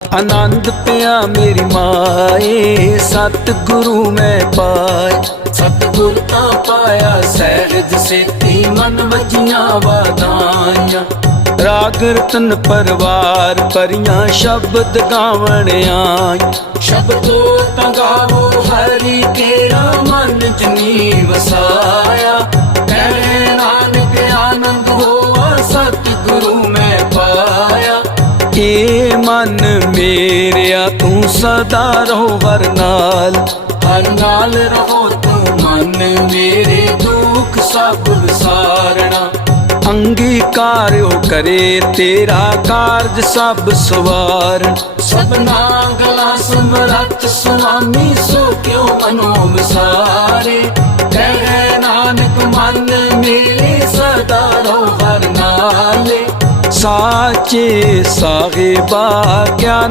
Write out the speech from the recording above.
ਆਨੰਦ ਪਿਆ ਮੇਰੀ ਮਾਏ ਸਤ ਗੁਰੂ ਮੈਂ ਪਾਏ। ਸਤਿਗੁਰ ਤਾਂ ਪਾਇਆ ਸਹਿਜ ਸੇਤੀ, ਮਨ ਵਜੀਆਂ ਵਾਦਾਈਆਂ ਰਾਗ ਰਤਨ ਪਰਵਾਰ ਪਰੀਆਂ, ਸ਼ਬਦ ਗਾਵਣ ਆਈ ਸ਼ਬਦੋ ਤਾਂ ਗਾਵੋ ਹਰੀ ਮਨ ਮੇਰਿਆ ਤੂੰ ਸਦਾ ਰਹੋ ਹਰ ਨਾਲ। ਹਰ ਨਾਲ ਰਹੋ ਤੂੰ ਮਨ ਮੇਰੇ ਦੁੱਖ ਸਭ ਵਿਸਾਰਣਾ ਅੰਗੀਕਾਰਿਓ ਕਰੇ ਤੇਰਾ ਕਾਰਜ ਸਭ ਸਵਾਰਨ ਸਭਨਾ ਗਲਾ ਸਮਰੱਥ ਸੁਆਮੀ ਸੋ ਕਿਉ ਮਨੋ ਵਿਸਾਰੇ? ਕਹਿ ਨਾਨਕ ਮਨ ਮੇਰੇ ਸਦਾ ਰਹੋ ਹਰ ਨਾਲੇ। ਸਾਚੇ ਸਾਹਿਬਾ ਗਿਆਨ